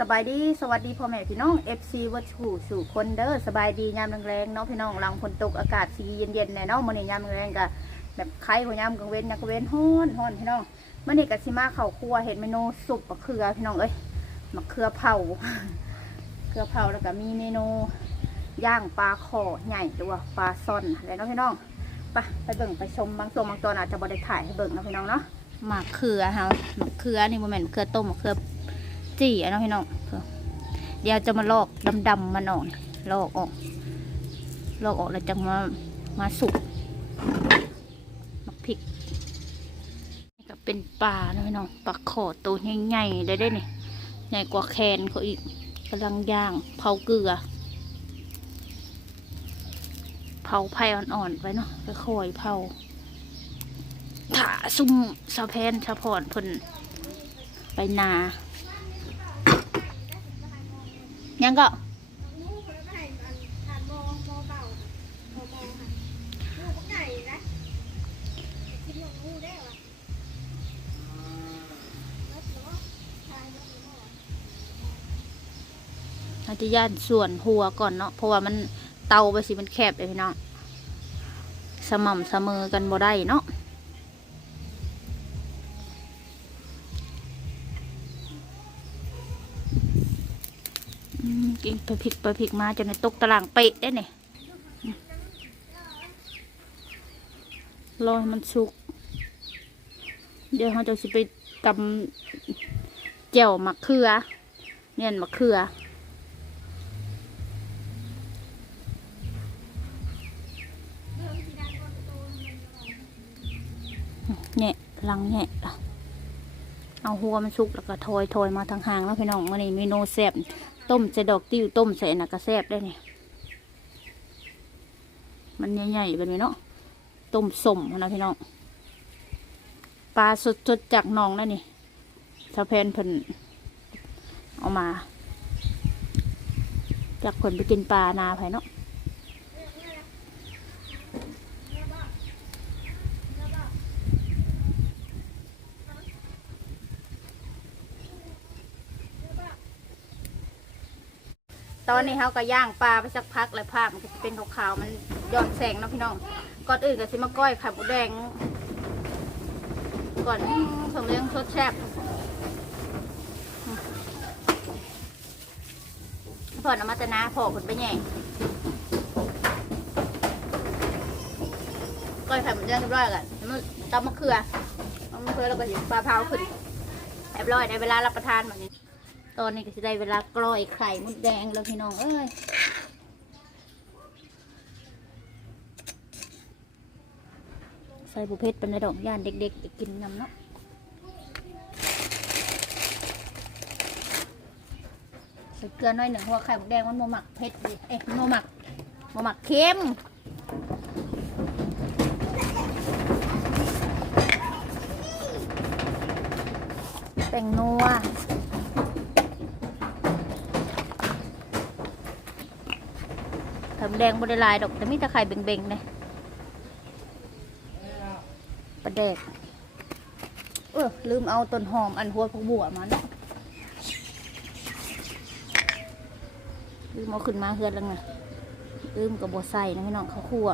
สบายดีสวัสดีพ่อแม่พี่น้อง FC วัชูสู่คนเด้อสบายดียามแรงๆเนาะพี่น้องหลังฝนตกอากาศสีเย็นๆแน่เนาะมื้อนี้ยามแรงก็แบบไข่ของยามกลางเว้นยามกลางเว้นฮ้อนฮ้อนพี่น้องมื้อนี้ก็สิมาเข้าครัวเฮ็ดเมนูสุปมะเขือพี่น้องเอ้ยมะเขือเผาเขือเผาแล้วก็มีเมนูย่างปลาขอใหญ่ตัวปลาซ่อนอะไรเนาะพี่น้องไปไปเบิ่งไปชมบางส่วนบางตอนอาจจะบ่ได้ถ่ายให้เบิ่งเนาะพี่น้องเนาะมะเขือเฮามะเขือนี่บ่แม่นมะเขือต้มมะเขือ จีอะเนาะพี่น้องเดี๋ยวจะมาลอกดำๆมันออกลอกออก ลอกออกแล้วจะมามาสุกมาพริกนี่ก็เป็นปลานะพี่น้องปลาขอตัวใหญ่ๆได้ได้เนี่ยใหญ่กว่าแคนเขาอีกกำลังย่างเผาเกลือ เผาไผ่อ่อนๆไปเนาะค่อยๆเผาถ้าซุ่มสะแพนสะพอนเพิ่นไปนา ยังก็อานโมโมเบาโมโมค่ะลูกก็ไก่นะกินของงูได้หรอรถหรือว่าทายรถหรือว่าเราจะย่านส่วนหัวก่อนเนาะเพราะว่ามันเตาไปสิมันแคบเลยพี่น้องสม่ำเสมอกันบ่ได้เนาะ กินไปพลิกไปพลิกมาจนในตกตารางเป๊ะได้เนี่ยรอให้มันสุก เดี๋ยวเราจะสิไปตำแจ่วมะเขือ เนี่ยมะเขือเรื่องที่ด้านะรังแหนะล่ะเอาหัวมันสุกแล้วก็ทอยทอยมาทางหางแล้วพี่น้องมื่อนี้เมนูแซ่บ ต้มใส่ดอกติ้วต้มใส่นักก็แซบได้เนี่ยมันใหญ่ๆแบบนี้เนาะต้มสมนะพี่น้องปลาสดๆจากหนองนั่นนี่สะเพนเพิ่นเอามา จากคนไปกินปลานาไผเนาะต อนนี้เขาก็ย่างปลาไปสักพักแล้วภาพมันก็จะเป็นขาวๆมันย้อนแสงเนาะพี่น้องก่อนอื่นก็สิมาก้อยไข่หมูแดง ก่อนสมเรื่องสดแซ่บพอน้ำมันจะนาพอผลไปแย่งก้อยไข่หมูแดงเรียบร้อยกันมันตำมะเขือตำมะเขือแล้วก็หยิบปลาเผาขึ้นเรียบร้อยในเวลารับประทานแบบนี้ ตอนนี้ก็จะได้เวลากล้อยไข่มดแดงแล้วพี่น้องเอ้ยใส่บุเพชรเป็นระดอกย่านเด็กๆกินนำเนาะใส่เกลือหน่อยหนึ่งเพราะว่าไข่มดแดงมันโมหมักเผ็ดดิเอ๊ะโมหมักโมหมักเค็มแป้งนัว แดงบไดหลายดอกแต่มีตะไคร่เบ่งๆเลยปลาแดกเออลืมเอาต้นหอมอันหัวพวกบัวมาเนาะลืมเอาขึ้นมาเฮือนแล้วไงลืมกับบัวใส่นะพี่น้องเขาคั่ว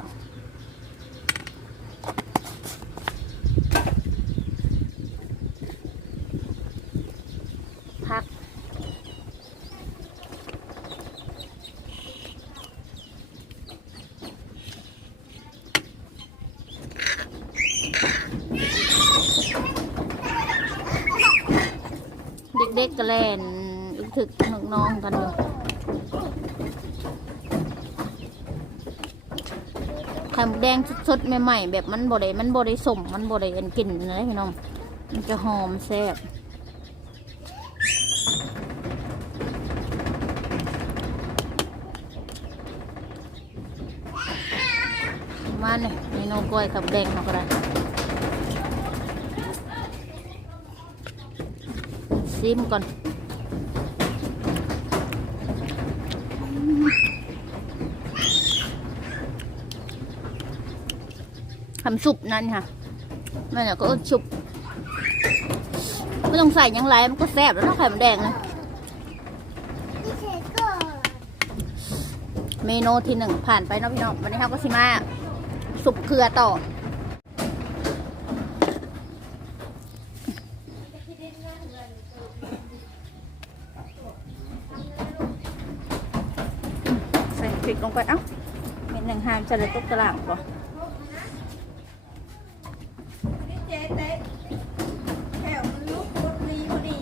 ด็กๆก็เล่นอึกถึกหนึกน้องกันอยู่ไข่หมูแดงสดๆใหม่ๆแบบมันบดได้มันบดได้สมมันบดได้อันกลิ่นอะไรพี่น้อง มันจะหอมแซ่บมาเนี่ยเมนูกล้อยไข่หมูแดงเขาก็ได้ ซิมก่อนทำสุบนั่นค่ะนั่นก็ชุบไม่ต้องใส่ยังไรมันก็แซ่บแล้วนะไข่มันแดงนะเมนูที่หนึ่งผ่านไปเนาะพี่น้องวันนี้เราก็ชิมาสุบเกลือต่อ พริกลงไปเอ้าเม็ดหนึ่งหามจะเลยตกตารางก่อนนี่เจ๊เต๊ะแถวมันลุกพอดีพอดี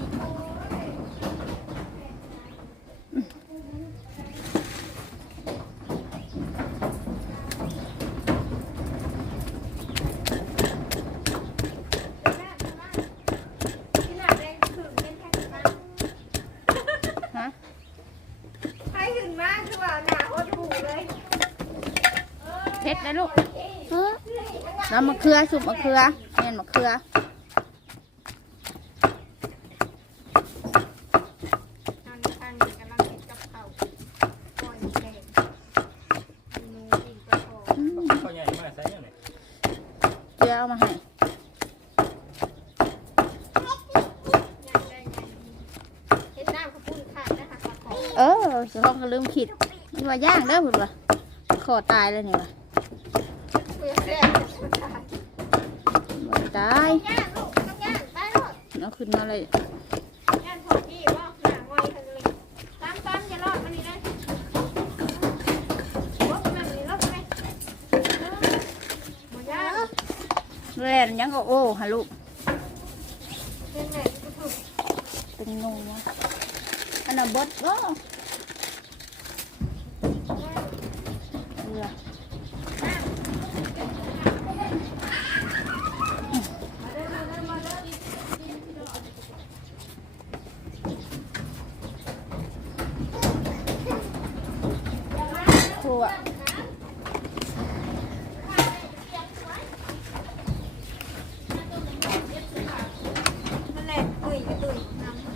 ฮะ ใครถึงมากคือว่าหนาโคตรถูเลย เผ็ ดนะลูกเออน้ำมะเขือสุปมะเขือแม่นมะเขืออันนี้อันนี้กำลังกินกับข้าวก่อนแดงเมนูอีกประกอบอืมข้าวใหญ่มากใส่ยังไงเกลือเอามาให้ยังได้ยังดีเฮ็ดน้ำข้าวปุ้นขาดนะคะปลาขอเออเจ้าของก็ลืมขีดนี่ว่าย่างเด้อพุ่นว่ะคอตายแล้วนี่ว่ะ เพื่อแซ่บจะขาดบ่ตายย่างลูกต้องย่างไปลูกเอาขึ้นมาเลยย่างของพี่ว่าหนางอยทะเลตามตามอย่ารอดมันนี่นะรถมันนี่รถไปหมดย่างแล่นยังก็โอ้ฮะลูกเป็นไงกูถูกเป็นงูวะอันนั้นบดบ่เกลือถั่ว มันแหลกตุยกระตุยน้ำ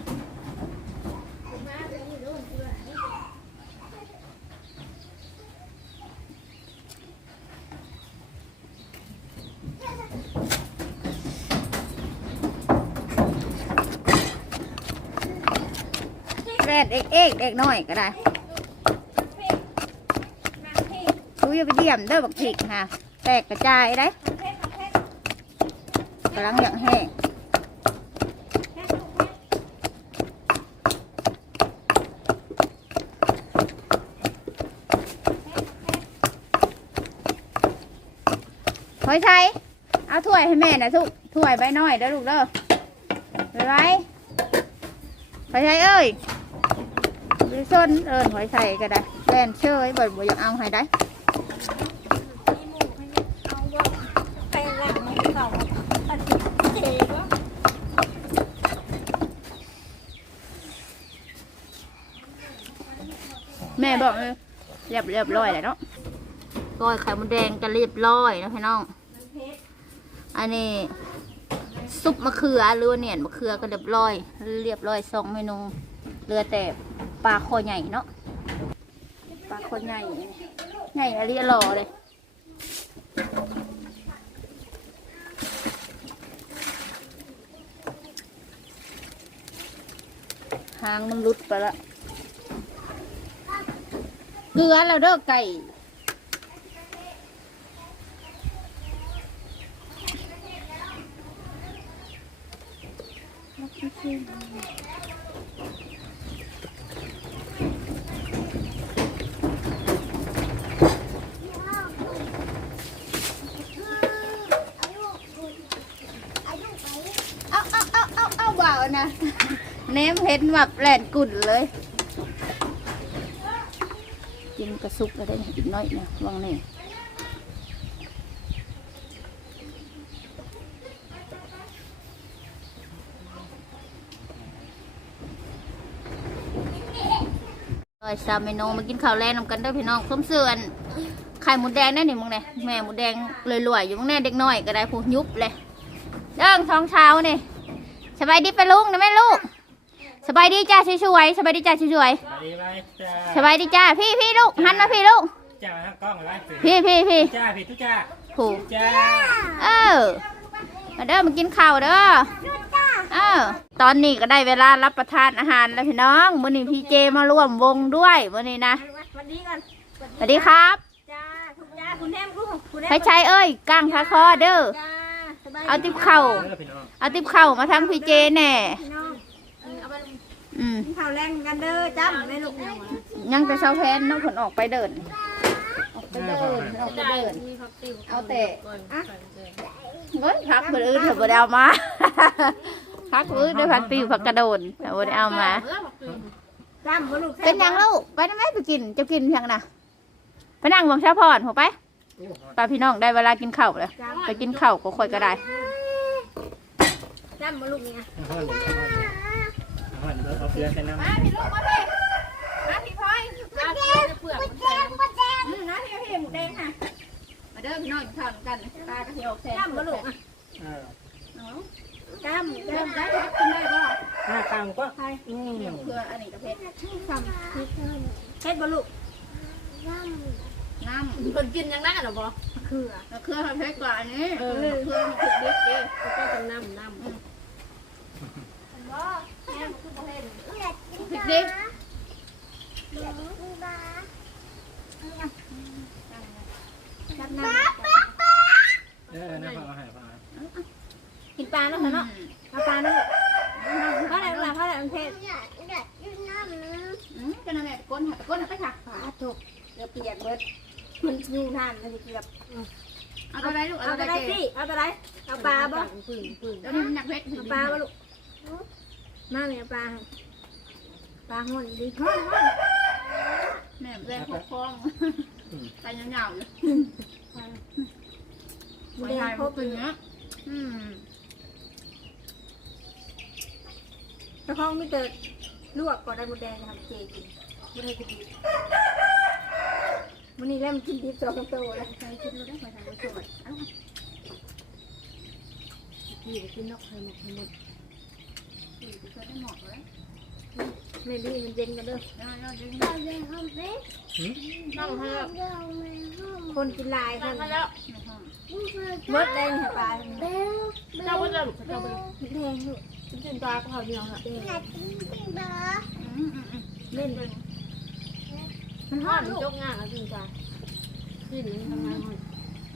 แล่นเอกเอกเอกน้อยก็ได้ดูอย่าไปเยี่ยมเด้อบักผิกฮะแตกกระจายได้กำลังอย่างแห้งหอยชัยเอาถ้วยให้แม่นะทุกถ้วยใบน้อยเด้อลูกเด้อไปไว้หอยชัยเอ้ย ไปส้นเอินหอยชัยก็ได้แลนเชยบ่บ่อยากเอาให้ได้มีหมูให้เอย่างเก่าอันนี้เจ๋วะแม่บอกเรียบเรียบร้อยแล้วเนาะก้อยไข่มดแดงจะเรียบร้อยนะพี่น้อง อันนี้ซุปมะเขือหรือว่าเนี่ยมะเขือก็เรียบร้อย เรียบร้อยสองเมนูเหลือแต่ ปลาคอใหญ่เนาะปลาคอใหญ่ใหญ่อะไรรอเลยหางมันหลุดไปละเกลือแล้วเด้อไก่เอาเอาเอาเอาเบานะเนมเห็นแบบแหลนกุ่นเลย กินกระซุกแล้วได้อีกน้อยนะวังนี่เอ้ยสาเมนูมากินข้าวแรงนำกันเด้พี่น้องส้มเสือนไข่หมูแดงได้หนิมึงเนี่ยแม่หมูแดงลอยๆอยู่มึงแน่เด็กน้อยก็ได้ผูยุบเลยเด้งท้องเช้านี่สบายดีปลุงนะแม่ลูก สบายดีจ้าช่วยๆสบายดีจ้าช่วยมาดีไหมจ้าๆสบายดีจ้าพี่พี่ลูกหันมาพี่ลูกจ้ามาทางกล้องไว้พี่พี่พี่จ้าพี่ทุกจ้าผูกจ้าเออมาเด้อมากินข้าวเด้อเออตอนนี้ก็ได้เวลารับประทานอาหารแล้วพี่น้องมื้อนี้พี่เจมาร่วมวงด้วยมื้อนี้นะวันนี้กันสวัสดีครับจ้าคุณจ้าคุณแอมลูกคุณแอมไปใช้เอ้ยก้างคาคอเด้อจ้าสบายเอาติ๊บเข่าเออพี่น้องเอาติ๊บเข่ามาทางพี่เจแน่ พี่น้องเอาไป อืมกินข้าวแรงกันเด้อจ้ำแม่ลูกเนี่ยยังจะเช้าแพนน้องผลออกไปเดิน ออกไปเดินออกไปเดิน เอาแต่อะเฮ้ยพักคนอื่นเถอะบ่ได้เอามา พักคนอื่นได้พักติวพักกระโดนแต่บ่ได้เอามา จ้ำบ่ลูกเป็นหยังลูกไปได้ไหมไปกินจะกินเพียงน่ะไปนั่งวงชาพรหัวไปไปพี่น้องได้เวลากินข้าวแล้วจ้ำไปกินข้าวก็ค่อยก็ได้ จ้ำบ่ลูกเนี่ยเอาห่อนเอาห่อเอาห่อนเอาเกลือใส่น้ำมาพี่ลูกมาพี่มาพี่พลอยมาเปลือกเปลือกแดงมาแดงนะพี่พี่หมูแดงค่ะมาเด้อพี่น้องกินข้าวกันปลากระเทียมแซ่จ้ำบ่ลูกอะเออจ้ำจ้ำได้กินได้บ่หน้าตังก็อืมเพื่ออันนี้กระเพชรซ้ำเฮ็ดบ่ลูกน้ำคนกินยังได้หรอบ่คือเครืองกระเพชรกว่านี้เครือมันคือดิบดิก็ต้องน้ำน้ำ พริกดิบจ้ำน้เออน้ำเอาให้เอาให้ำกินปลาแล้วเหรอเนาะเอาปลาแล้วเพราะอะไรล่ะเพราะอะไรมันเผ็ดอืมจะนั่นแหละก้นหักก้นหักไปถักปลาถูกเกือบเปียกเบิดมันอยู่ทานมันเกือบเอาตัวใดลูกเอาเอาไปตัวใดได้เจ๊สิเอาไปได้เอาปลาบ่ปึ่งปึ่งแล้วนี่มันหนักเพชรเอาปลาบ่ลูก มาเลยเอาปลาให้ปลาหุ่นดีหุ่นหุ่นแม่แรงพกคล้องใจยาวๆอยู่หมูไว้แดทางยคพรวบกเป็นเนี้ยอืมเจ้าของมีแต่ลวกก่อนได้หมูแดงทำเจกินไม่ได้กินดิบวันนี้เริ่มกินดิบสองโตแล้วใครคิดรู้ได้ไหมทางสวยเอ้าพี่ไปกินนกไข่หมกไข่หมด สี่จะช่วยได้หมดเลยไม่ดีมันเย็นกันเด้อย่อยๆดึงให้แล้วคนกินลายท่างนให้แล้วในห้องเบิดได้เนี่ยปลาเจ้าก็จะเจ้าไปแดงอยู่กินปลาก็เขาเดียวค่ะอืมอืมอืมเล่นเลยมันทฮออดดลูกยกงานแล้วกินปลากินทำงานหอย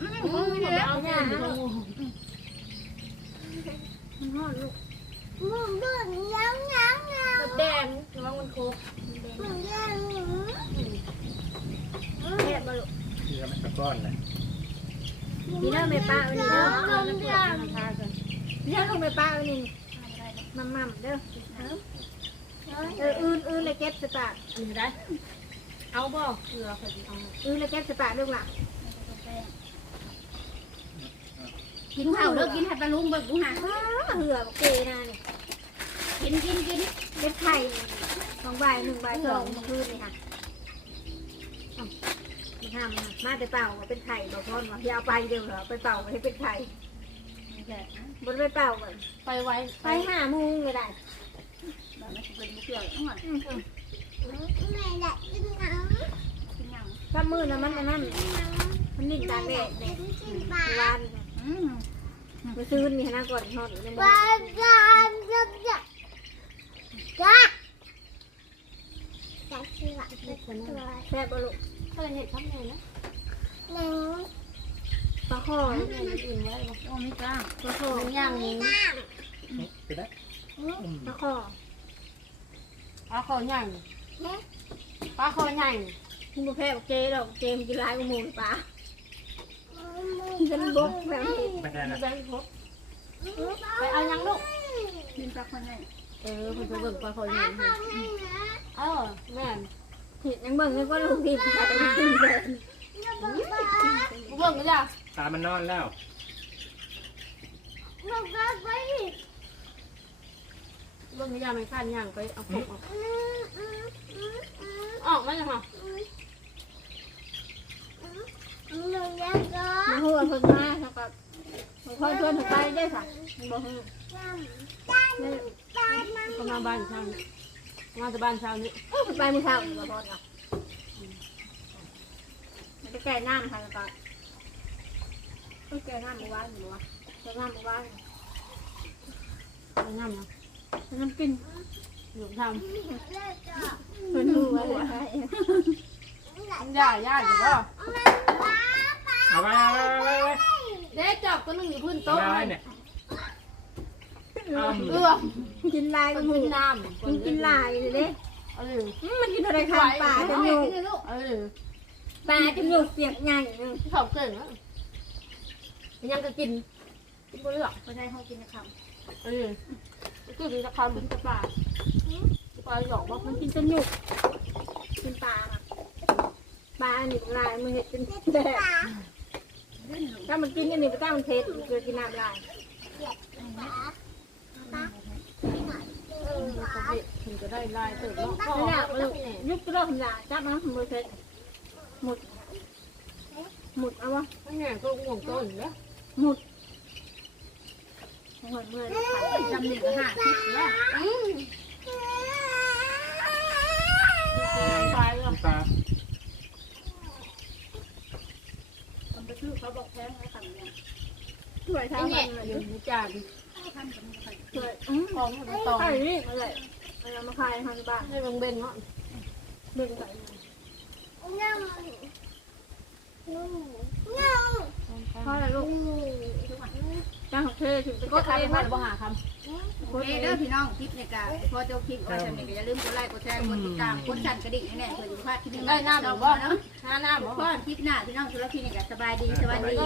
อืมอือื มมเดี๋ยวเอาเนี่ยดูมันฮอดลูกแดงระวังมันโคกแค่บลูกเกลือมันตะก้อนเลยนี่เด้อแม่ป้าวันนี้เด้อเอาเปลือกมันทากันนี่เด้อลูกแม่ป้าวันนี้มัมมัมเด้อเอออื่นอื่นเลยเก็บสตาร์อันนี้ได้ เอาบ่เกลือใส่เอาอื่นเลยเก็บสตาร์ลูกหล่ะกินข้าวเด้อกินให้ปลาลุงเบิกกูหาเหือเกนานี่ กินกินกินเก็บไข่สองใบหนึ่งใบสองคืนนี่ค่ะมาทำมาแต่เป่าเป็นไข่บอกพ่อว่าอย่าเอาไปเดี๋ยวเหรอไปเป่าให้เป็นไข่บนไปเป่าก่อนไปไว้ไปห้าโมงเลยได้แบบไม่เป็นเกี่ยวต้องหันกินยังถ้ามือนะมันอันนั้นมันนิ่งตาแดดเนี่ยวานอืมไปซื้อนี่นะก่อนทอดในมือ แซ่บลูกก็เลยเห็ดทำไงนะปลาข้อเนี่ยมันอิ่มไว้บ่โอ้ไม่กล้าปลาข้อย่างนี้คือได้ปลาข้อปลาคอใหญ่ปลาคอใหญ่คุณบุแพ้บอกเจดอกเจมกินร้ายกว่าหมูปลาฉันบกแบบนี้ไม่ได้มีนะแบงค์ครบไปเอายังลูกกินปลาคนไหนเออเพิ่นไปเบิ่งปลาคอใหญ่เออแม่ เห็นยังเบิ่งเลยว่าลูกดิบแต่ไม่กินเลยกูเบิ่งก็จ้ะตามันนอนแล้วเบิ่งก็จ้ะไม่คันย่างไปเอาของออกออกมาจ้ะค่ะมาหัวเพิ่งมาแล้วก็ค่อยชวนถึงไปได้ค่ะบอกให้ก็มาบ้านเช้านี้ มาแต่บ้านเช้านี้ไปมือเช้าอยู่กับพ่อค่ะมันจะแก่น้ำค่ะแล้วก็ต้องแก่น้ำมือวานหรือวะแก่น้ำมือวานไปน้ำเนาะน้ำกินหนูทมันดูไว้เลยย่าย่าอยู่บ่เอาไปเอาไปเอาไปเด็กจอบตัวนึงอยู่พื้นเอาโต๊ะไปเนี่ยอ้ำ เอื้อมกินลายมักันนหมูกินน้ำมันกินลายเลยเด้เอออืมมันกินอะไรข้างปลาจมูกเออปลาจมูกเปียกใหญ่นึงที่เขาเก่งอะยังก็กินกินบ่เลือกบ่ได้เฮากินนะคเออกินจะคำเป็นปลาปลาหยอกว่ามันกินจมูกกินปลาอะปลาอันนี้ลายมันเห็ดเป็นแดดถ้ามันกินอันนี้ก็ต้องมันเทสมันเกิดกินน้ำลาย ถึงจะได้ลายเติบเนาะไม่อยากเลยยุบเริ่มอยากจับนมือเทสหมดหมดเอาวะไม่แง่ก็ง่วงต้นแล้วหมดหมดเมื่อยเลยค่ะำจำนี่ก็ห้าสิบแล้วไปแล้วปลามันไปซื้อเขาบอกแพงแล้วคำเนี่ยช่วยไอ้ทำแง่มันเลยอยู่ในจาน ทำกับมันไปช่วยอืมของให้ตองไข่นี่อะไรเอามาขายทางบ้านให้บางเบนเนาะเบิ่งใส่พ่ออะไรลูกจ้างเธอถึงจะก็ทำให้ให้มัมันบ่หาคำโอเคเด้อพี่น้องคลิปเนี่ยก็พอเจ้าคลิปว่าจะนี่ก็อย่าลืมกดไลค์กดแชร์กดติดตามกดสั่นกระดิ่งนี่แหละเพื่อจะพลาดคลิปำใหได้หน้าหรืเราอบ่เนาะหน้าหน้าหมอบ่พอคลิปหน้าพี่น้องสุรพีนี่ก็สบายดีสวัสดี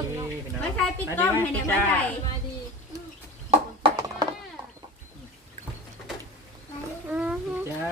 ไม่ใช่ปิดกล้องให้เนี่ยไม่ใช่ มาดี จ้า